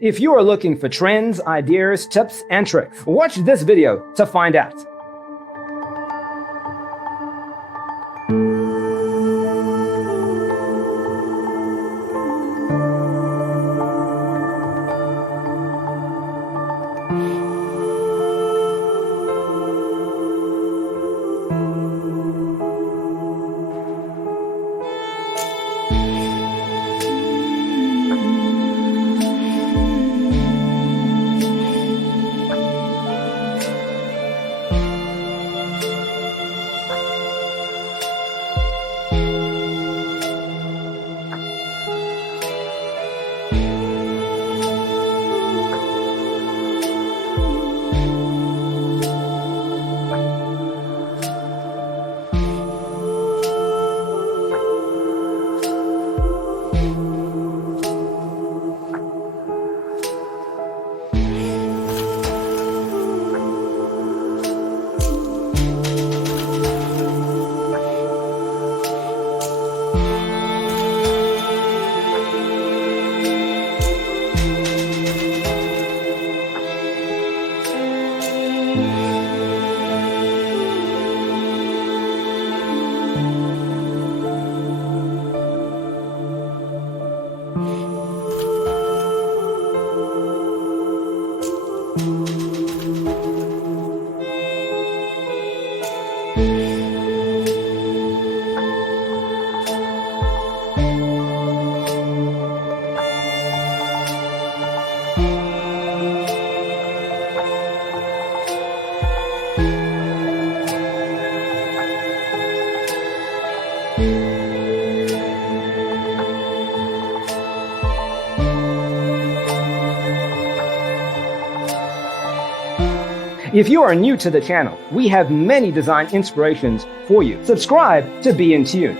If you are looking for trends, ideas, tips, and tricks, watch this video to find out. If you are new to the channel, we have many design inspirations for you. Subscribe to be in tune.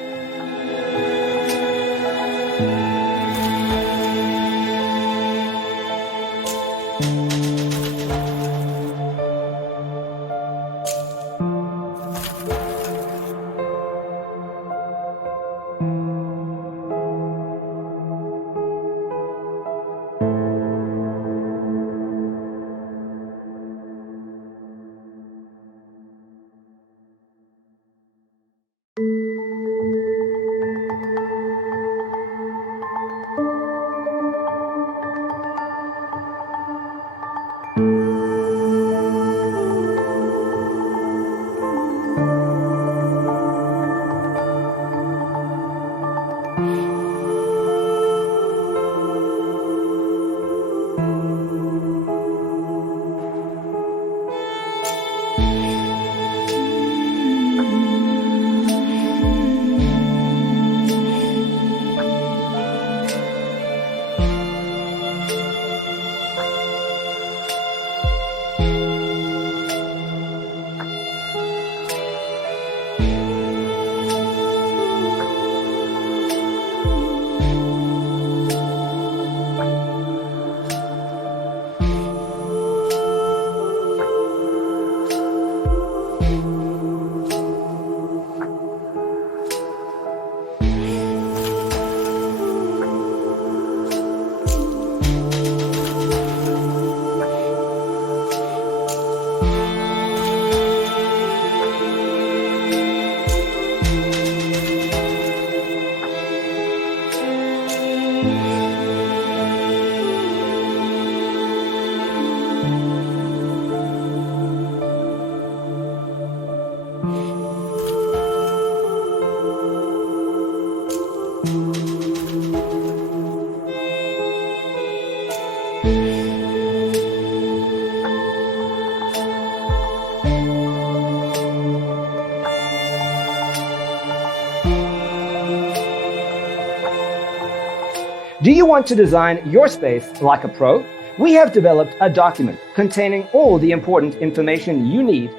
Do you want to design your space like a pro? We have developed a document containing all the important information you need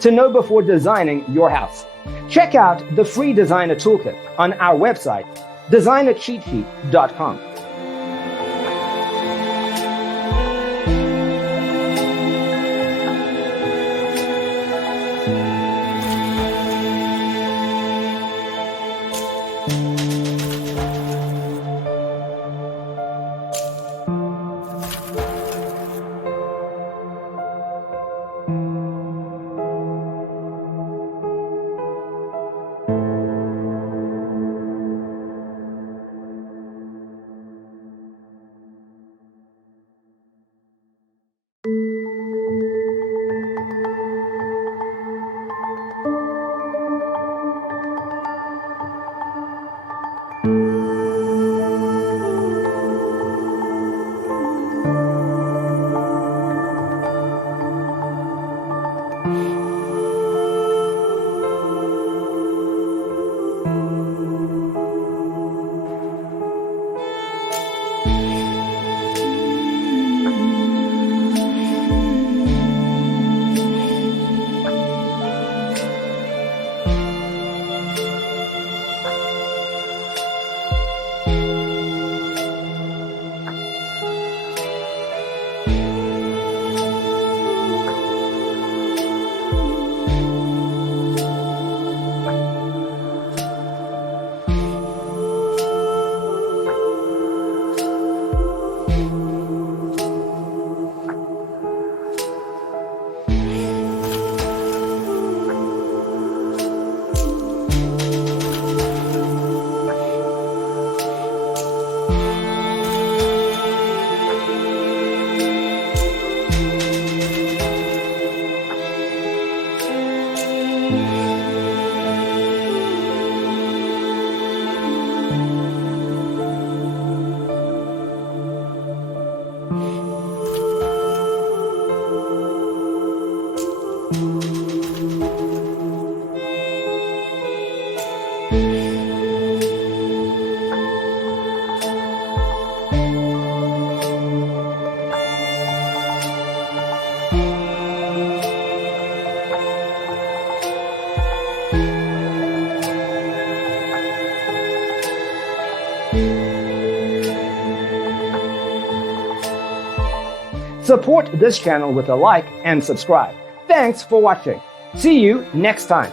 to know before designing your house. Check out the free designer toolkit on our website, designercheatsheet.com. Support this channel with a like and subscribe. Thanks for watching. See you next time.